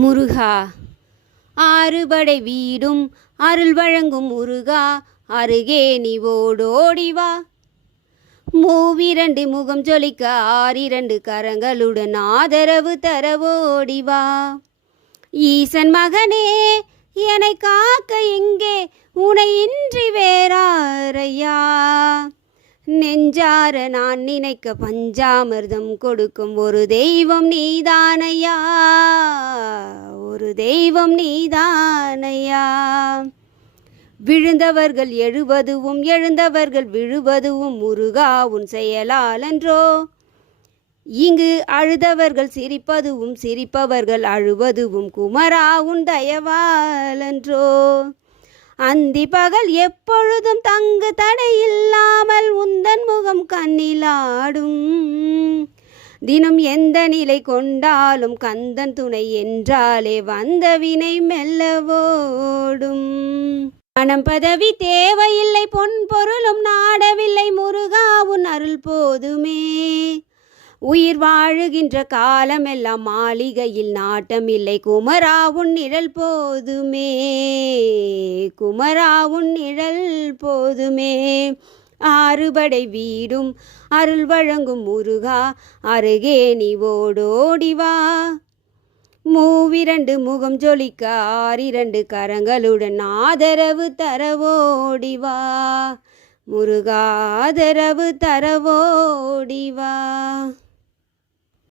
முருகா ஆறுபடை வீடும் அருள் வழங்கும் முருகா, அருகே நீ ஓடோடிவா. மூவிரண்டு முகம் ஜொலிக்க ஆறிரண்டு கரங்களுடன் ஆதரவு தரவோடிவா. ஈசன் மகனே என்னை காக்க இங்கே உனை இன்றி வேறாரையா. நெஞ்சார நான் நினைக்க பஞ்சாமிர்தம் கொடுக்கும் ஒரு தெய்வம் நீதானையா, ஒரு தெய்வம் நீதானையா. விழுந்தவர்கள் எழுவதுவும் எழுந்தவர்கள் விழுவதுவும் முருகா உன் செயலாலன்றோ. இங்கு அழுதவர்கள் சிரிப்பதுவும் சிரிப்பவர்கள் அழுவதுவும் குமரா உன் தயவாலன்றோ. அந்தி பகல் எப்பொழுதும் தங்கு தடையில்லாமல் உந்தன் முகம் கண்ணிலாடும். தினம் எந்த நிலை கொண்டாலும் கந்தன் துணை என்றாலே வந்த வினை மெல்லவோடும். பணம் பதவி தேவையில்லை, பொன் பொருளும் நாடவில்லை, முருகா உன் அருள் போதுமே. உயிர் வாழுகின்ற காலமெல்லாம் மாளிகையில் நாட்டமில்லை, குமரா உன் நிழல் போதுமே, குமரா உன் நிழல் போதுமே. ஆறுபடை வீடும் அருள் வழங்கும் முருகா, அருகே நீ ஓடோடிவா. மூவிரண்டு முகம் ஜொலிக்க ஆறிரண்டு கரங்களுடன் ஆதரவு தரவோடிவா. முருகா ஆதரவு தரவோடிவா.